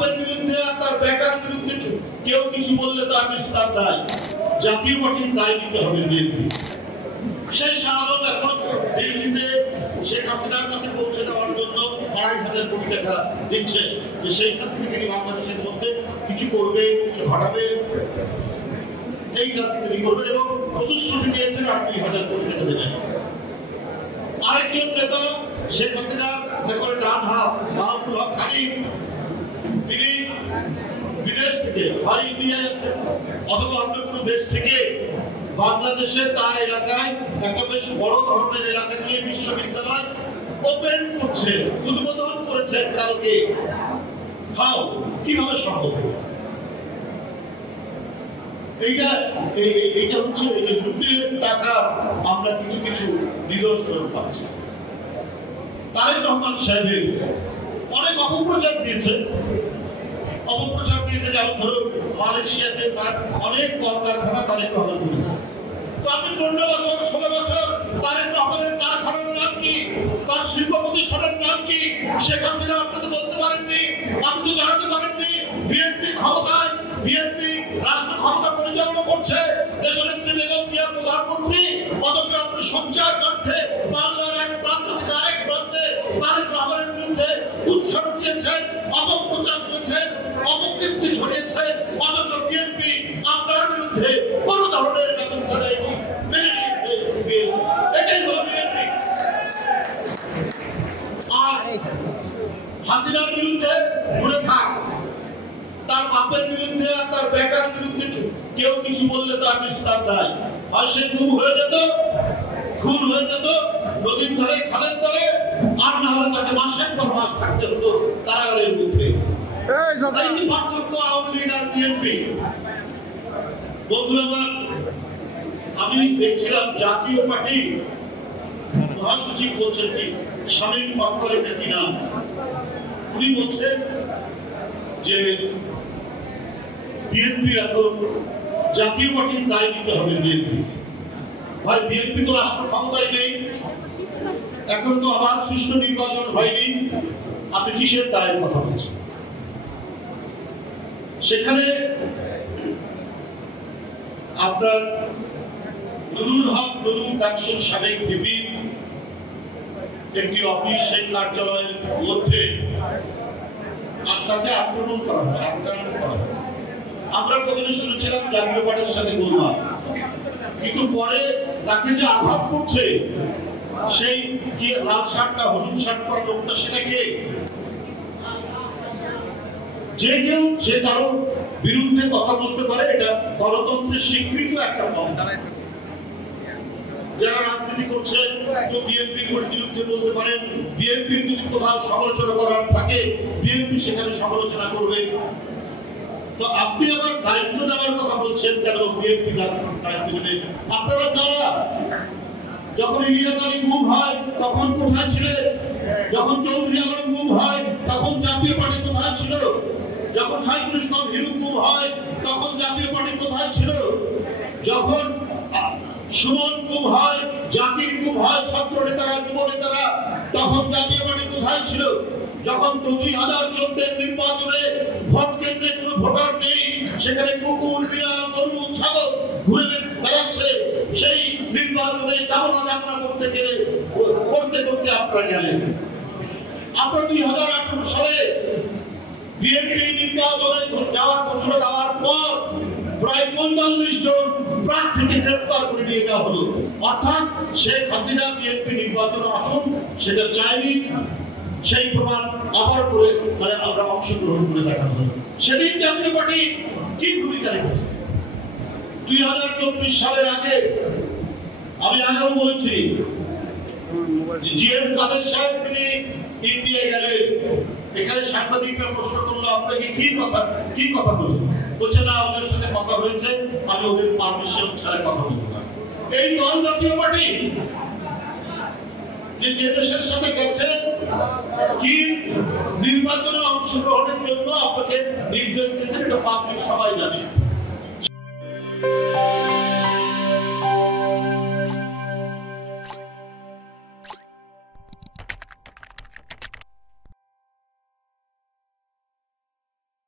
বাপের বিরুদ্ধে আর তার বেটার বিরুদ্ধে কেউ কিছু বললে তার বিস্তার নাই, জাতীয় পার্টির দায় দিতে হবে বিএনপি। সেই শাহরুখ এখন দিল্লিতে শেখ হাসিনার কাছে পৌঁছে দেওয়ার জন্য ২৫০০ কোটি টাকা দিচ্ছে, যে সেইখান থেকে তিনি বাংলাদেশের মধ্যে কিছু করবে, কিছু ঘটাবে, এই কাজ তিনি করবেন এবং প্রতিশ্রুতি দিয়েছেন ২৮০০ কোটি টাকা দেবেন। আরেকজন নেতা শেখ হাসিনা এখন ডান হাত মাহফুল হক খালিদ, তিনি বিদেশ থেকে হয় ইন্ডিয়ায় আছেন অথবা অন্য কোনো দেশ থেকে বাংলাদেশে তার এলাকায় একটা বেশ বড় ধরনের এলাকা নিয়ে বিশ্ববিদ্যালয় ওপেন করছে, উদ্বোধন করেছেন কালকে। হাও কিভাবে সম্ভব? এইটা হচ্ছে এই যে লুটের টাকা আমরা কিছু কিছু নিদর্শন পাচ্ছি। তারেক রহমান সাহেবের অনেক অপপ্রচার দিয়েছে, যেমন ধরুন মালয়েশিয়াতে তার অনেক কলকারখানা তারেক রহমান করেছে। তো আপনি ১৫ বছর ১৬ বছর তারেক রহমানের কারখানার নাম কি, তার শিল্প প্রতিষ্ঠানের নাম কি শেখ হাসিনা আপনি তো বলতে পারেননি, আপনি তো জানাতে পারেননি। বিএনপি ক্ষমতায়, বিএনপি রাষ্ট্র ক্ষমতা পরিচালনা করছে, দেশনেত্রী বেগম জিয়া প্রধানমন্ত্রী, অথচ আপনি সঞ্চার কণ্ঠে বাংলার এক প্রান্ত থেকে আরেক প্রান্তে তারেক রহমানের বিরুদ্ধে উৎসাহ দিয়েছেন, অপপ্রচার করেছেন, অপকীর্তি ছড়িয়েছেন, অথচ বিএনপি আপনার বিরুদ্ধে কোন ধরনের ব্যবস্থা নেয়নি, মেনে নিয়েছে। এটাই হলো বিএনপি। আর হাসিনার বিরুদ্ধে ঘুরে থাক, তার বাপের বিরুদ্ধে আর তার বেটার বিরুদ্ধে কেউ কিছু বললে তার বিস্তার নাই। আর সে খুন হয়ে যেত নদীর ধারে, খালের ধারে, আর না হলে তাকে মাসের পর মাস থাকতে হতো কারাগারের মধ্যে। পার্থক্য আওয়ামী লীগ আর বিএনপি। বন্ধুরা, আমি দেখছিলাম জাতীয় পার্টি মহাসচিব বলছেন কি শামীম পাটোয়ারি নাকি নাম, উনি বলছেন যে বিএনপি এখন জাতীয় পার্টির দায় দিতে হবে। বিএনপি ভাই, বিএনপি তো রাষ্ট্র ক্ষমতায় নেই, এখন তো আবার সুষ্ঠু নির্বাচন হয়নি, আপনি কিসের দায়ের কথা বলছেন? সেখানে আপনার নুরুল হক নুরুল ডাকসুর সাবেক ভিপি একটি অফিস, সেই কার্যালয়ের মধ্যে তাকে আক্রমণ করা হয়, আমরা প্রথমে শুনেছিলাম জাতীয় পার্টির সাথে গোলমাল, কিন্তু পরে তাকে যে আঘাত করছে সেই কি লাল শার্টটা হলুদ শার্ট পরা লোকটা, সেটা কে? যে কেউ যে কারো বিরুদ্ধে কথা বলতে পারে, এটা গণতন্ত্রের স্বীকৃত একটা পথ। যারা রাজনীতি করছেন কেউ বিএনপির বিরুদ্ধে বলতে পারেন, বিএনপির যদি কোথাও সমালোচনা করার থাকে বিএনপি সেখানে সমালোচনা করবে। তো আপনি আবার দায়িত্ব নেওয়ার কথা বলছেন কেন? বিএনপি দায়িত্ব নেবে। আপনারা কারা? যখন ইলিয়াস আলী গুম হয় তখন কোথায় ছিলেন? যখন চৌধুরী আলম গুম হয় তখন জাতীয় পার্টি কোথায় ছিল? যখন সাইফুল ইসলাম হিরু গুম হয় তখন জাতীয় পার্টি কোথায় ছিল? যখন সুমন গুম হয়, জাতির গুম হয়, ছাত্র নেতারা, যুব নেতারা, তখন জাতীয় পার্টি কোথায় ছিল? যখন ২০০০ নির্বাচনে ভোট কেন্দ্রে কোনো ভোটার নেই, সেখানে কুকুর, বিড়াল, গরু, ছাগল ঘুরে বেড়াচ্ছে, সেই নির্বাচনে যাবনা করতে আপনারা গেলেন। আপনার ২০১৮ সালে বিএনপি নির্বাচনে যাওয়ার ঘোষণা দেওয়ার পর প্রায় ৪৫ জন প্রার্থীকে গ্রেফতার করে নিয়ে যাওয়া হলো। অর্থাৎ শেখ হাসিনা বিএনপি নির্বাচনে আসুন সেটা চায়নি, সেই প্রমাণ আবার করে আমরা অংশগ্রহণ করে দেখানো হলো। সেদিন জাতীয় পার্টি কি ভূমিকা রেখেছে? ২০২৪ সালের আগে আমি আগেও বলেছি, জিএম কাদের সাহেব তিনি ইন্ডিয়া গেলেন, এখানে সাংবাদিকরা প্রশ্ন করলো আপনাকে কি কথা বললেন? বলছে না, ওদের সাথে কথা হয়েছে, আমি ওদের পারমিশন ছাড়া কথা বলবো না। এই দল জাতীয় পার্টি যে দেশের সাথে গেছে কি নির্বাচনে অংশগ্রহণের জন্য আপনাকে নির্দেশ দিয়েছেন, এটা পাবলিক সবাই জানে।